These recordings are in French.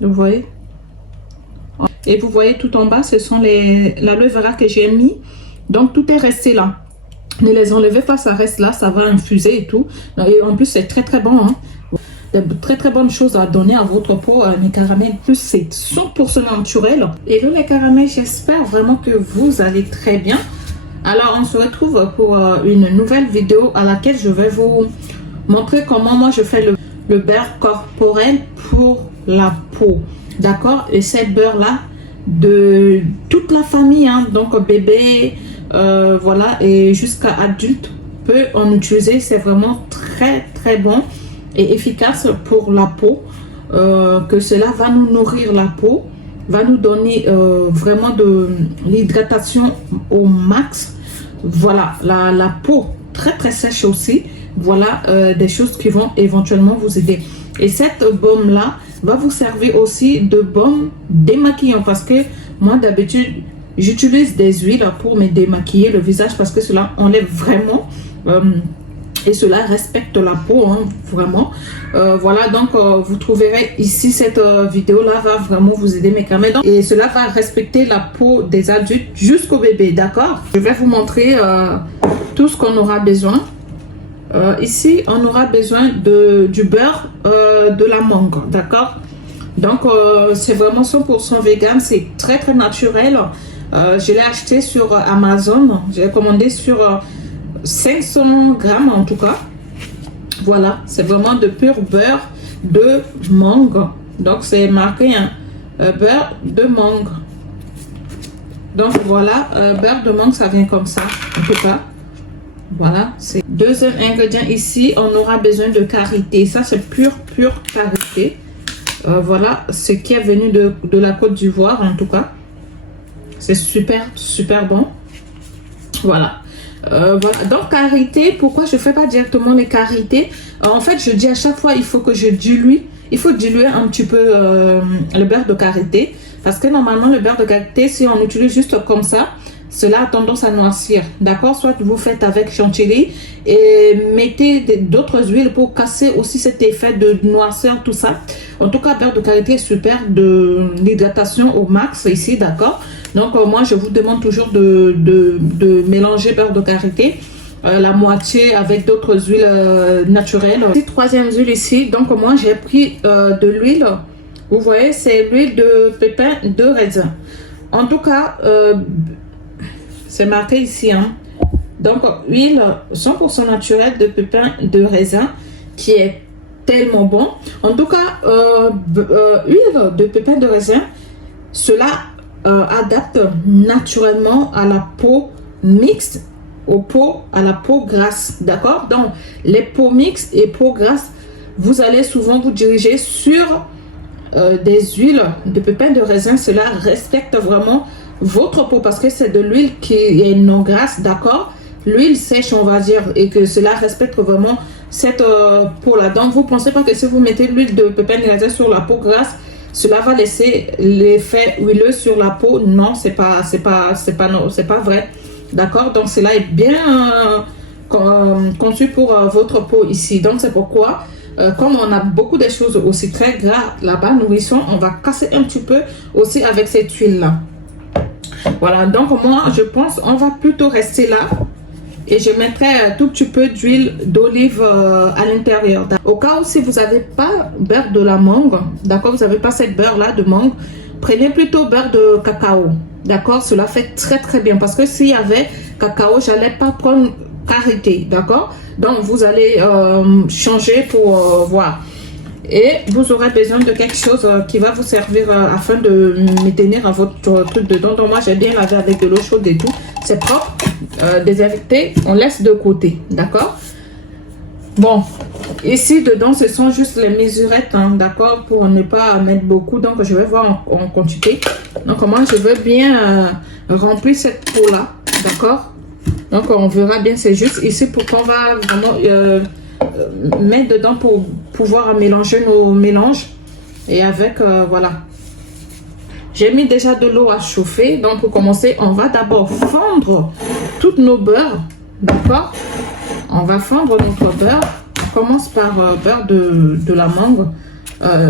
Vous voyez? Et vous voyez tout en bas, ce sont l'aloe vera que j'ai mis. Donc tout est resté là. Ne les enlevez pas, ça reste là, ça va infuser et tout. Et en plus, c'est très très bon. Hein. Très très bonne chose à donner à votre peau, les caramels. En plus, c'est 100% naturel. Et là, les caramels, j'espère vraiment que vous allez très bien. Alors, on se retrouve pour une nouvelle vidéo à laquelle je vais vous montrer comment moi je fais le beurre corporel pour la peau. D'accord? Et cette beurre-là, de toute la famille, hein, donc bébé, voilà, et jusqu'à adulte peut en utiliser. C'est vraiment très très bon et efficace pour la peau, que cela va nous nourrir la peau, va nous donner vraiment de l'hydratation au max. Voilà, la peau très très sèche aussi, voilà des choses qui vont éventuellement vous aider. Et cette baume là va vous servir aussi de baume démaquillant, parce que moi d'habitude j'utilise des huiles pour me démaquiller le visage, parce que cela enlève vraiment et cela respecte la peau, hein, vraiment. Voilà, donc vous trouverez ici, cette vidéo là va vraiment vous aider mes caramels, et cela va respecter la peau des adultes jusqu'au bébé. D'accord? Je vais vous montrer tout ce qu'on aura besoin. Ici on aura besoin du beurre de la mangue. D'accord? Donc c'est vraiment 100% vegan, c'est très très naturel. Je l'ai acheté sur Amazon, j'ai commandé sur 500 grammes en tout cas. Voilà, c'est vraiment de pur beurre de mangue. Donc c'est marqué hein, beurre de mangue. Donc voilà, beurre de mangue, ça vient comme ça en tout cas. Voilà, c'est deuxième ingrédient. Ici on aura besoin de karité. Ça c'est pur karité. Voilà ce qui est venu de la Côte d'Ivoire en tout cas. C'est super bon. Voilà. Voilà, donc karité, pourquoi je fais pas directement les karités? En fait, je dis à chaque fois, il faut que je dilue, il faut diluer un petit peu le beurre de karité, parce que normalement le beurre de karité, si on utilise juste comme ça, cela a tendance à noircir. D'accord? Soit vous faites avec chantilly et mettez d'autres huiles pour casser aussi cet effet de noirceur, tout ça. En tout cas, beurre de karité est super, de l'hydratation au max ici. D'accord? Donc moi je vous demande toujours de mélanger beurre de karité, la moitié avec d'autres huiles naturelles. Troisième huile ici, donc moi j'ai pris de l'huile, vous voyez, c'est l'huile de pépin de raisin. En tout cas, c'est marqué ici, hein. Donc huile 100% naturelle de pépin de raisin, qui est tellement bon. En tout cas, huile de pépin de raisin, cela adapte naturellement à la peau mixte, à la peau grasse. D'accord? Donc les peaux mixtes et peau grasse, vous allez souvent vous diriger sur des huiles de pépins de raisin. Cela respecte vraiment votre peau, parce que c'est de l'huile qui est non grasse. D'accord? L'huile sèche, on va dire, et que cela respecte vraiment cette peau là. Donc vous pensez pas que si vous mettez l'huile de pépins de raisin sur la peau grasse, cela va laisser l'effet huileux sur la peau? Non, c'est pas vrai. D'accord? Donc cela est bien conçu pour votre peau ici. Donc c'est pourquoi, comme on a beaucoup de choses aussi très gras là-bas, nourrissant, on va casser un petit peu aussi avec cette huile là. Voilà, donc moi je pense on va plutôt rester là. Et je mettrai un tout petit peu d'huile d'olive à l'intérieur. Au cas où si vous n'avez pas beurre de la mangue, d'accord, vous n'avez pas cette beurre là de mangue, prenez plutôt beurre de cacao. D'accord, cela fait très bien, parce que s'il y avait cacao, j'allais pas prendre karité. D'accord, donc vous allez changer pour voir. Et vous aurez besoin de quelque chose qui va vous servir afin de maintenir votre truc dedans. Donc moi j'ai bien lavé avec de l'eau chaude et tout, c'est propre. Désinfecté, on laisse de côté. D'accord? Bon, ici dedans ce sont juste les mesurettes, hein, d'accord, pour ne pas mettre beaucoup. Donc je vais voir en quantité. Donc moi je veux bien remplir cette peau là. D'accord? Donc on verra bien, c'est juste ici pour qu'on va vraiment mettre dedans pour pouvoir mélanger nos mélanges. Et avec voilà, j'ai mis déjà de l'eau à chauffer. Donc pour commencer, on va d'abord fondre toutes nos beurres. D'accord? On va fondre notre beurre. On commence par beurre de la mangue.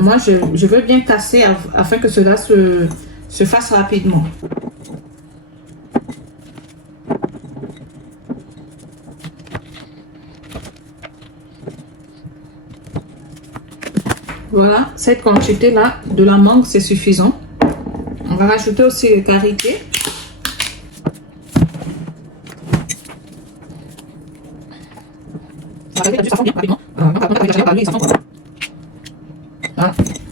moi, je veux bien casser afin que cela se fasse rapidement. Voilà, cette quantité-là de la mangue, c'est suffisant. On va rajouter aussi les karité.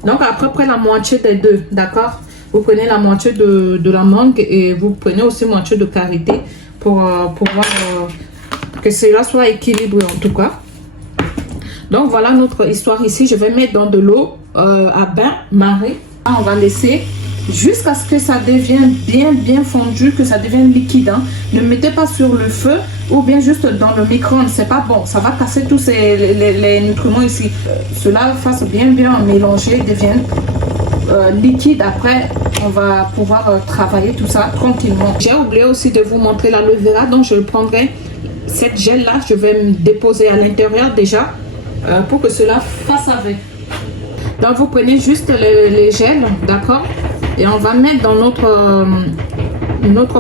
Donc à peu près la moitié des deux, d'accord? Vous prenez la moitié de la mangue et vous prenez aussi moitié de karité pour voir que cela soit équilibré en tout cas. Donc voilà notre histoire ici. Je vais mettre dans de l'eau à bain marée. On va laisser jusqu'à ce que ça devienne bien fondu, que ça devienne liquide. Hein. Ne mettez pas sur le feu ou bien juste dans le micro-ondes. C'est pas bon. Ça va casser tous les nutriments ici. Cela fasse bien mélanger, devienne liquide. Après, on va pouvoir travailler tout ça tranquillement. J'ai oublié aussi de vous montrer l'aloe vera. Donc je prendrai cette gel là. Je vais me déposer à l'intérieur déjà. Pour que cela fasse avec. Donc vous prenez juste les gels, d'accord, et on va mettre dans notre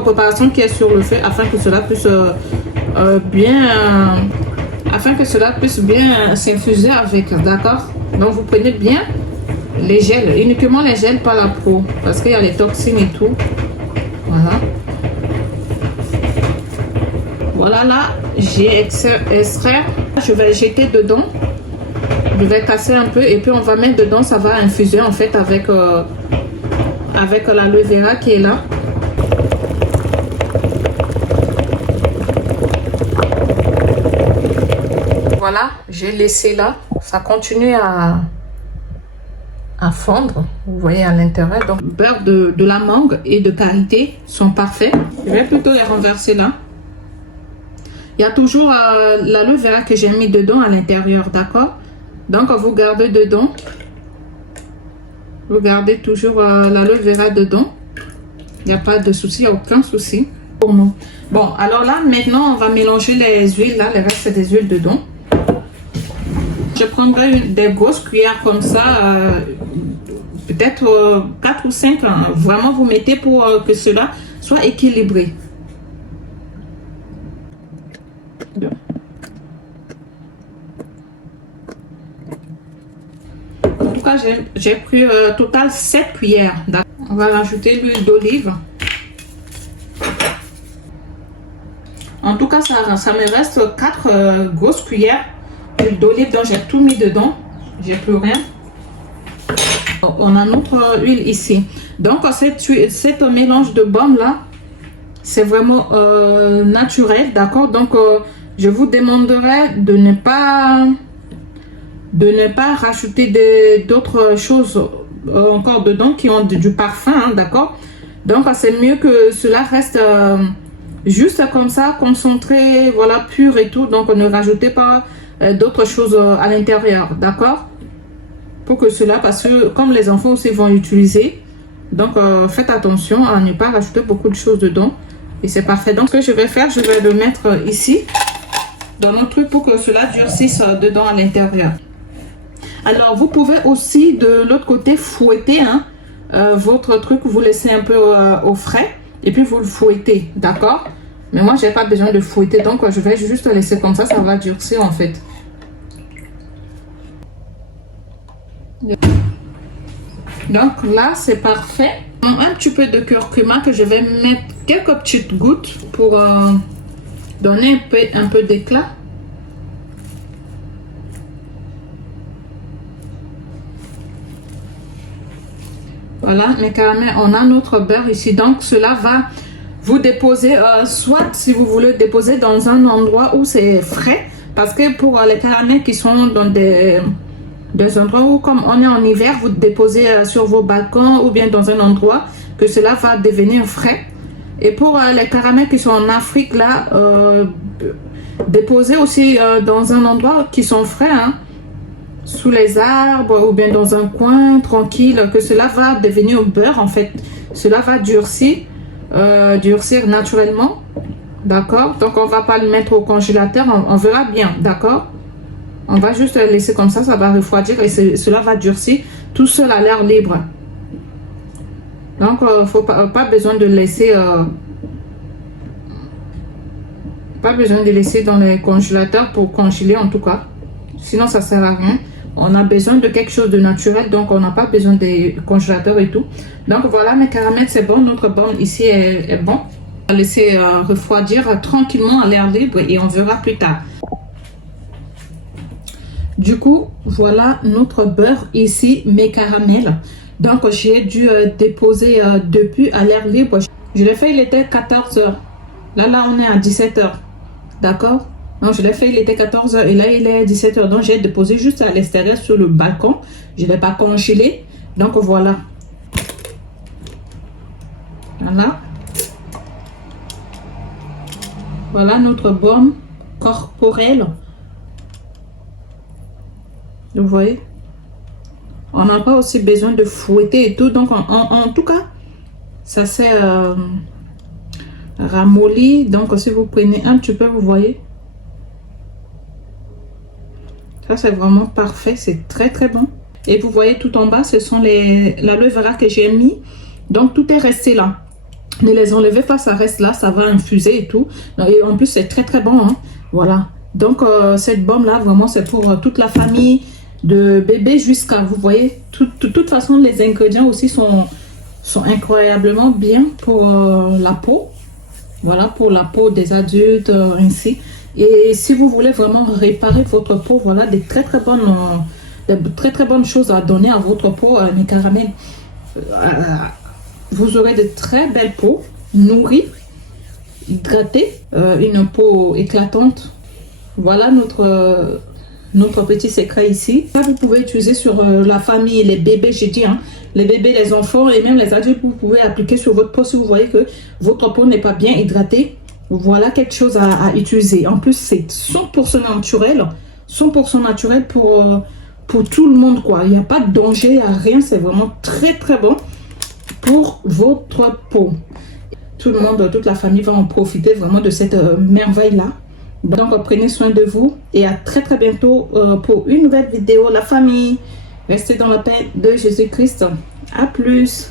préparation qui est sur le feu afin que cela puisse bien s'infuser avec, d'accord. Donc vous prenez bien les gels, uniquement les gels, pas la peau, parce qu'il y a les toxines et tout. Voilà, là j'ai extrait. Je vais jeter dedans. Je vais casser un peu et puis on va mettre dedans, ça va infuser en fait avec l'aloe vera qui est là. Voilà, j'ai laissé là, ça continue à fondre, vous voyez à l'intérieur. Donc beurre de la mangue et de karité sont parfaits. Je vais plutôt les renverser là. Il y a toujours l'aloe vera que j'ai mis dedans à l'intérieur, d'accord. Donc vous gardez dedans, vous gardez toujours l'aloe vera dedans, il n'y a pas de souci, il n'y a aucun souci pour nous. Bon, alors là maintenant on va mélanger les huiles, là, le reste des huiles dedans. Je prendrai des grosses cuillères comme ça, peut-être 4 ou 5, hein. Vraiment vous mettez pour que cela soit équilibré. En tout cas, j'ai pris total 7 cuillères. On va rajouter l'huile d'olive. En tout cas, ça me reste 4 grosses cuillères d'huile d'olive. Donc, j'ai tout mis dedans. J'ai plus rien. On a notre huile ici. Donc, cette mélange de baume là, c'est vraiment naturel. D'accord? Donc, je vous demanderai de ne pas rajouter d'autres choses encore dedans qui ont du parfum, hein, d'accord. Donc c'est mieux que cela reste juste comme ça, concentré, voilà, pur et tout. Donc ne rajoutez pas d'autres choses à l'intérieur, d'accord, pour que cela, parce que comme les enfants aussi vont utiliser, donc faites attention à ne pas rajouter beaucoup de choses dedans et c'est parfait. Donc ce que je vais faire, je vais le mettre ici dans notre truc pour que cela durcisse dedans à l'intérieur. Alors, vous pouvez aussi de l'autre côté fouetter hein, votre truc, vous laissez un peu au frais et puis vous le fouettez, d'accord? Mais moi, j'ai pas besoin de fouetter, donc je vais juste laisser comme ça va durcir en fait. Donc là, c'est parfait. Un petit peu de curcuma que je vais mettre quelques petites gouttes pour donner un peu d'éclat. Voilà, mes caramels, on a notre beurre ici. Donc, cela va vous déposer, soit si vous voulez déposer dans un endroit où c'est frais. Parce que pour les caramels qui sont dans des endroits où, comme on est en hiver, vous déposez sur vos balcons ou bien dans un endroit que cela va devenir frais. Et pour les caramels qui sont en Afrique, là, déposez aussi dans un endroit qui sont frais, hein, sous les arbres ou bien dans un coin tranquille, que cela va devenir beurre en fait. Cela va durcir naturellement, d'accord. Donc on va pas le mettre au congélateur, on verra bien, d'accord. On va juste le laisser comme ça va refroidir et cela va durcir tout seul à l'air libre. Donc, faut pas besoin de laisser... pas besoin de laisser dans les congélateurs pour congeler en tout cas. Sinon, ça sert à rien. On a besoin de quelque chose de naturel, donc on n'a pas besoin des congélateurs et tout. Donc voilà, mes caramels, c'est bon. Notre baume ici est bon. On va laisser refroidir tranquillement à l'air libre et on verra plus tard. Du coup, voilà notre beurre ici, mes caramels. Donc, j'ai dû déposer depuis à l'air libre. Je l'ai fait, il était 14 h. Là, on est à 17 h. D'accord? Non, je l'ai fait, il était 14 h et là, il est 17 h. Donc, j'ai déposé juste à l'extérieur sur le balcon. Je ne l'ai pas congelé. Donc, voilà. Voilà. Voilà notre baume corporel. Vous voyez? On n'a pas aussi besoin de fouetter et tout. Donc, en tout cas, ça s'est ramolli. Donc, si vous prenez un petit peu, vous voyez. Ça, c'est vraiment parfait. C'est très, très bon. Et vous voyez tout en bas, ce sont l'aloe vera que j'ai mis. Donc, tout est resté là. Ne les enlevez pas, ça reste là. Ça va infuser et tout. Et en plus, c'est très, très bon. Hein. Voilà. Donc, cette baume-là, vraiment, c'est pour toute la famille. De bébé jusqu'à, vous voyez, de toute façon, les ingrédients aussi sont incroyablement bien pour la peau. Voilà, pour la peau des adultes, ainsi. Et si vous voulez vraiment réparer votre peau, voilà, des très très bonnes choses à donner à votre peau, mes caramels. Vous aurez de très belles peaux, nourries, hydratées, une peau éclatante. Voilà notre petit secret ici. Ça, vous pouvez utiliser sur la famille, les bébés, j'ai dit, hein, les bébés, les enfants et même les adultes. Vous pouvez appliquer sur votre peau si vous voyez que votre peau n'est pas bien hydratée. Voilà quelque chose à utiliser. En plus, c'est 100% naturel. 100% naturel pour tout le monde, quoi. Il n'y a pas de danger, à rien. C'est vraiment très, très bon pour votre peau. Tout le monde, toute la famille va en profiter vraiment de cette merveille-là. Donc, prenez soin de vous et à très très bientôt pour une nouvelle vidéo. La famille, restez dans la paix de Jésus-Christ. À plus.